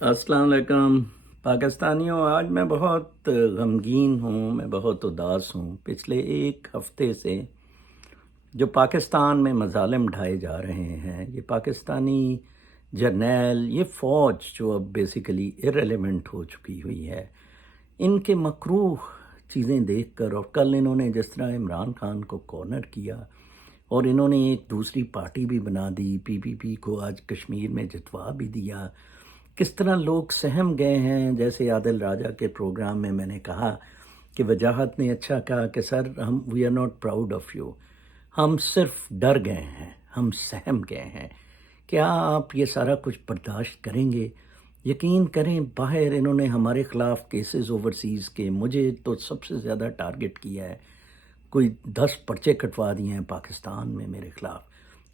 السلام علیکم پاکستانیوں. آج میں بہت غمگین ہوں، میں بہت اداس ہوں. پچھلے ایک ہفتے سے جو پاکستان میں مظالم ڈھائے جا رہے ہیں، یہ پاکستانی جرنیل، یہ فوج جو اب بیسیکلی ارریلیونٹ ہو چکی ہوئی ہے، ان کے مکروہ چیزیں دیکھ کر، اور کل انہوں نے جس طرح عمران خان کو کارنر کیا اور انہوں نے ایک دوسری پارٹی بھی بنا دی، پی پی پی کو آج کشمیر میں جتوا بھی دیا. کس طرح لوگ سہم گئے ہیں. جیسے عادل راجہ کے پروگرام میں نے کہا کہ وجاہت نے اچھا کہا کہ سر ہم we are not proud of you, ہم صرف ڈر گئے ہیں، ہم سہم گئے ہیں. کیا آپ یہ سارا کچھ برداشت کریں گے؟ یقین کریں باہر انہوں نے ہمارے خلاف کیسز اوورسیز کے، مجھے تو سب سے زیادہ ٹارگٹ کیا ہے. کوئی 10 پرچے کٹوا دیے ہیں پاکستان میں میرے خلاف.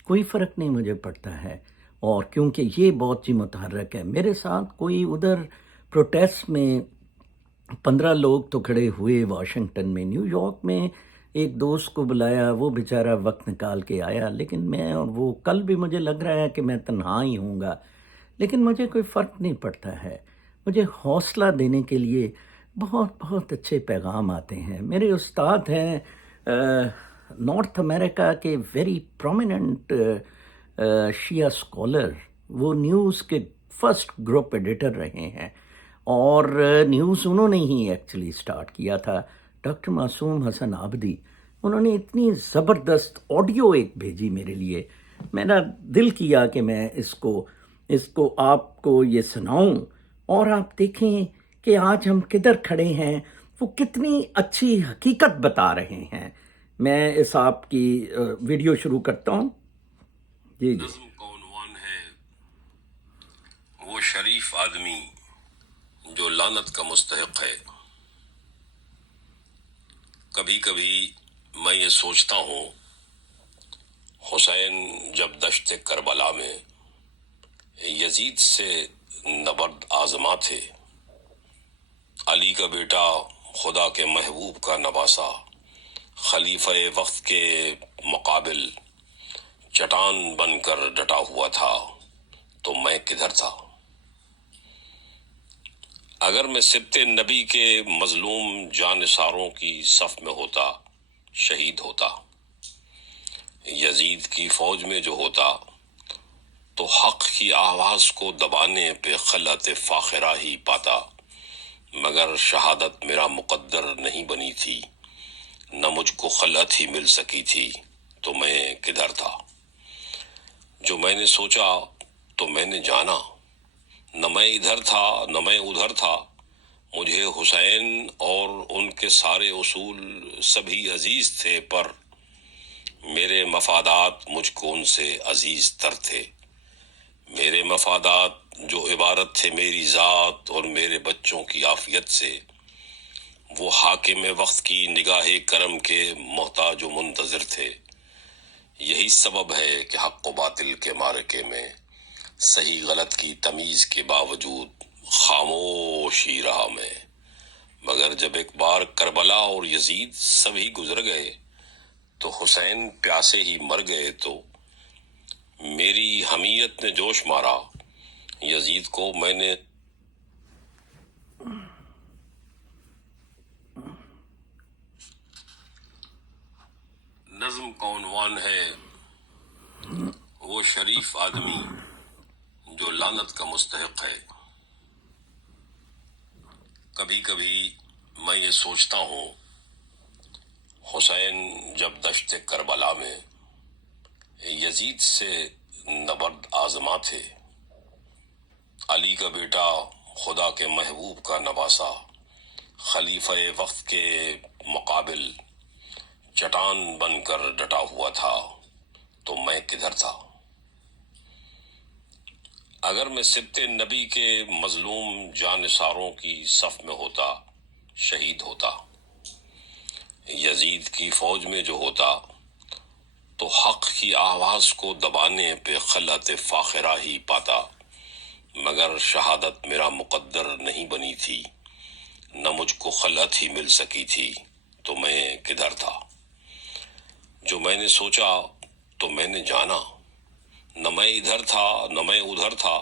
کوئی فرق نہیں مجھے پڑتا ہے، اور کیونکہ یہ بہت ہی متحرک ہے. میرے ساتھ کوئی ادھر پروٹیسٹ میں 15 لوگ تو کھڑے ہوئے واشنگٹن میں، نیو یارک میں ایک دوست کو بلایا، وہ بیچارہ وقت نکال کے آیا، لیکن میں اور وہ کل بھی مجھے لگ رہا ہے کہ میں تنہا ہی ہوں گا، لیکن مجھے کوئی فرق نہیں پڑتا ہے. مجھے حوصلہ دینے کے لیے بہت بہت اچھے پیغام آتے ہیں. میرے استاد ہیں نارتھ امریکہ کے ویری پرومیننٹ شیعہ اسکالر، وہ نیوز کے فرسٹ گروپ ایڈیٹر رہے ہیں، اور نیوز انہوں نے ہی ایکچولی سٹارٹ کیا تھا. ڈاکٹر معصوم حسن عابدی، انہوں نے اتنی زبردست آڈیو ایک بھیجی میرے لیے. میرا دل کیا کہ میں اس کو آپ کو یہ سناؤں، اور آپ دیکھیں کہ آج ہم کدھر کھڑے ہیں. وہ کتنی اچھی حقیقت بتا رہے ہیں. میں اس آپ کی ویڈیو شروع کرتا ہوں. جی نظم کا عنوان ہے وہ شریف آدمی جو لعنت کا مستحق ہے. کبھی کبھی میں یہ سوچتا ہوں، حسین جب دشت کربلا میں یزید سے نبرد آزما تھے، علی کا بیٹا خدا کے محبوب کا نواسا خلیفہ وقت کے مقابل چٹان بن کر ڈٹا ہوا تھا، تو میں کدھر تھا؟ اگر میں سبط نبی کے مظلوم جانثاروں کی صف میں ہوتا، شہید ہوتا، یزید کی فوج میں جو ہوتا، تو حق کی آواز کو دبانے پہ خلعت فاخرہ ہی پاتا. مگر شہادت میرا مقدر نہیں بنی تھی، نہ مجھ کو خلعت ہی مل سکی تھی، تو میں کدھر تھا؟ جو میں نے سوچا تو میں نے جانا، نہ میں ادھر تھا نہ میں ادھر تھا. مجھے حسین اور ان کے سارے اصول سبھی عزیز تھے، پر میرے مفادات مجھ کو ان سے عزیز تر تھے. میرے مفادات جو عبارت تھے میری ذات اور میرے بچوں کی عافیت سے، وہ حاکم وقت کی نگاہ کرم کے محتاج و منتظر تھے. یہی سبب ہے کہ حق و باطل کے معرکے میں صحیح غلط کی تمیز کے باوجود خاموش ہی رہا میں. مگر جب ایک بار کربلا اور یزید سبھی گزر گئے، تو حسین پیاسے ہی مر گئے، تو میری حمیت نے جوش مارا. یزید کو میں نے نظم کا عنوان ہے وہ شریف آدمی جو لعنت کا مستحق ہے. کبھی کبھی میں یہ سوچتا ہوں، حسین جب دشت کربلا میں یزید سے نبرد آزما تھے، علی کا بیٹا خدا کے محبوب کا نواسا خلیفہ وقت کے مقابل چٹان بن کر ڈٹا ہوا تھا، تو میں کدھر تھا؟ اگر میں سبط نبی کے مظلوم جانثاروں کی صف میں ہوتا، شہید ہوتا، یزید کی فوج میں جو ہوتا، تو حق کی آواز کو دبانے پہ خلعت فاخرہ ہی پاتا. مگر شہادت میرا مقدر نہیں بنی تھی، نہ مجھ کو خلعت ہی مل سکی تھی، تو میں کدھر تھا؟ جو میں نے سوچا تو میں نے جانا، نہ میں ادھر تھا نہ میں ادھر تھا.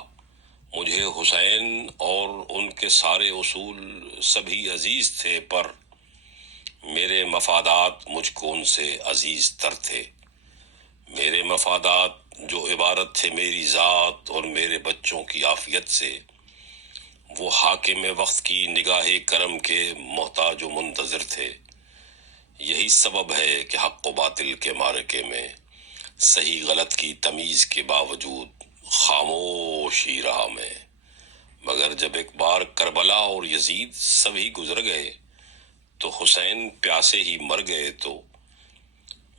مجھے حسین اور ان کے سارے اصول سبھی عزیز تھے، پر میرے مفادات مجھ کو ان سے عزیز تر تھے۔ میرے مفادات جو عبارت تھے میری ذات اور میرے بچوں کی عافیت سے، وہ حاکم وقت کی نگاہ کرم کے محتاج و منتظر تھے۔ یہی سبب ہے کہ حق و باطل کے معرکے میں صحیح غلط کی تمیز کے باوجود خاموش ہی رہا میں۔ مگر جب ایک بار کربلا اور یزید سبھی گزر گئے تو حسین پیاسے ہی مر گئے، تو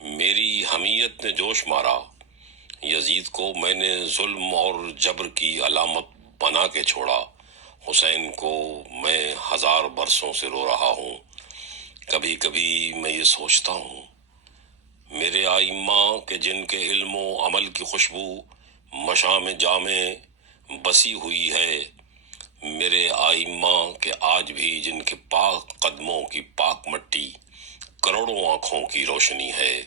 میری حمیت نے جوش مارا۔ یزید کو میں نے ظلم اور جبر کی علامت بنا کے چھوڑا، حسین کو میں 1000 برسوں سے رو رہا ہوں۔ کبھی کبھی میں یہ سوچتا ہوں، میرے آئمہ کہ جن کے علم و عمل کی خوشبو مشام جامع بسی ہوئی ہے، میرے آئمہ کہ آج بھی جن کے پاک قدموں کی پاک مٹی کروڑوں آنکھوں کی روشنی ہے،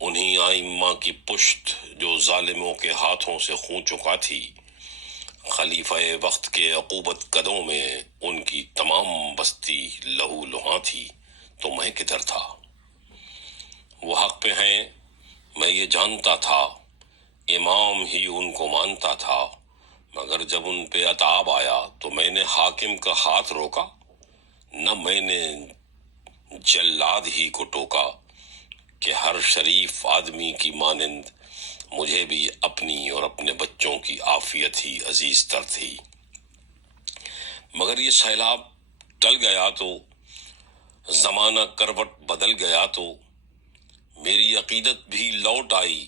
انہی آئمہ کی پشت جو ظالموں کے ہاتھوں سے خون چکا تھی، خلیفہ وقت کے عقوبت قدوں میں ان کی تمام بستی لہو لہاں تھی، تو میں کدھر تھا؟ وہ حق پہ ہیں، میں یہ جانتا تھا، امام ہی ان کو مانتا تھا، مگر جب ان پہ عتاب آیا تو میں نے حاکم کا ہاتھ روکا، نہ میں نے جلاد ہی کو ٹوکا، کہ ہر شریف آدمی کی مانند مجھے بھی اپنی اور اپنے بچوں کی عافیت ہی عزیز تر تھی۔ مگر یہ سیلاب ٹل گیا تو، زمانہ کروٹ بدل گیا تو، میری عقیدت بھی لوٹ آئی۔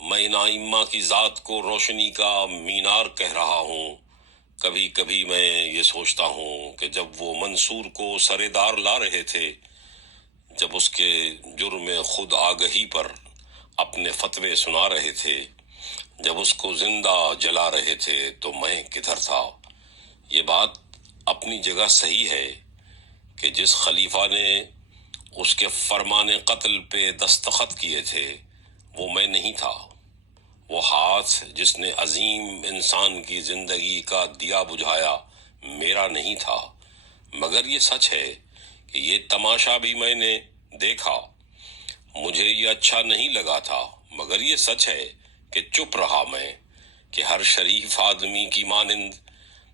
میں ان ائمہ کی ذات کو روشنی کا مینار کہہ رہا ہوں۔ کبھی کبھی میں یہ سوچتا ہوں کہ جب وہ منصور کو سرے دار لا رہے تھے، جب اس کے جرم خود آگہی پر اپنے فتوے سنا رہے تھے، جب اس کو زندہ جلا رہے تھے، تو میں کدھر تھا؟ یہ بات اپنی جگہ صحیح ہے کہ جس خلیفہ نے اس کے فرمان قتل پہ دستخط کیے تھے وہ میں نہیں تھا۔ وہ ہاتھ جس نے عظیم انسان کی زندگی کا دیا بجھایا میرا نہیں تھا۔ مگر یہ سچ ہے کہ یہ تماشا بھی میں نے دیکھا، مجھے یہ اچھا نہیں لگا تھا، مگر یہ سچ ہے کہ چپ رہا میں، کہ ہر شریف آدمی کی مانند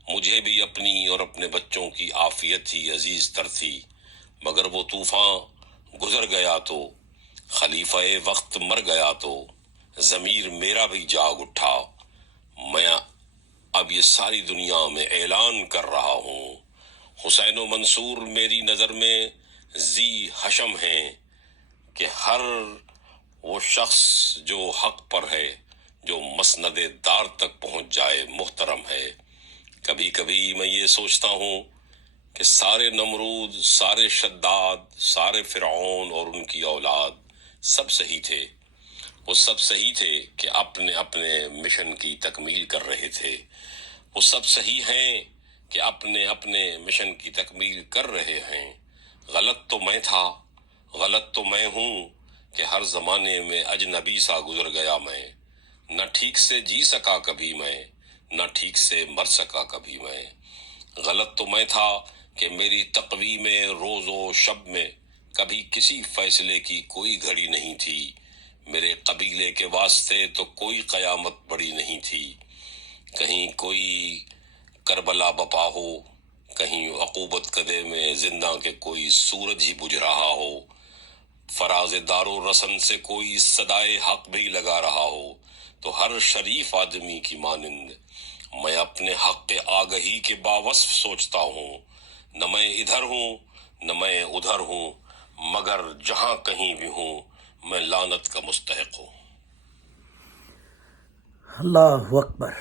مجھے بھی اپنی اور اپنے بچوں کی عافیت ہی عزیز تر تھی۔ مگر وہ طوفان گزر گیا تو، خلیفہ وقت مر گیا تو، ضمیر میرا بھی جاگ اٹھا۔ میں اب یہ ساری دنیا میں اعلان کر رہا ہوں، حسین و منصور میری نظر میں ذی حشم ہیں، کہ ہر وہ شخص جو حق پر ہے، جو مسند دار تک پہنچ جائے، محترم ہے۔ کبھی کبھی میں یہ سوچتا ہوں کہ سارے نمرود، سارے شداد، سارے فرعون اور ان کی اولاد سب صحیح تھے۔ وہ سب صحیح تھے کہ اپنے اپنے مشن کی تکمیل کر رہے تھے۔ وہ سب صحیح ہیں کہ اپنے اپنے مشن کی تکمیل کر رہے ہیں۔ غلط تو میں تھا، غلط تو میں ہوں کہ ہر زمانے میں اجنبی سا گزر گیا میں، نہ ٹھیک سے جی سکا کبھی میں، نہ ٹھیک سے مر سکا کبھی میں۔ غلط تو میں تھا کہ میری تقویم میں روز و شب میں کبھی کسی فیصلے کی کوئی گھڑی نہیں تھی۔ میرے قبیلے کے واسطے تو کوئی قیامت بڑی نہیں تھی۔ کہیں کوئی کربلا بپا ہو، کہیں عقوبت قدے میں زندہ کے کوئی سورج ہی بجھ رہا ہو، فراز دار و رسن سے کوئی صدائے حق بھی لگا رہا ہو، تو ہر شریف آدمی کی مانند میں اپنے حق آگہی کے باوصف سوچتا ہوں، نہ میں ادھر ہوں نہ میں ادھر ہوں، مگر جہاں کہیں بھی ہوں میں لعنت کا مستحق ہوں۔ اللہ اکبر۔